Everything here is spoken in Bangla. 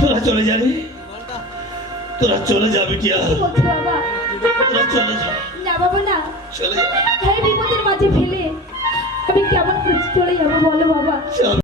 তোরা চলে যাবি, তোরা চলে যাবি টিয়া, তোরা চলে যা। না বাবা না, চলে যা। এই বিপদের মাঝে ফেলে আমি কেমন করে চলে যাবো বলো বাবা।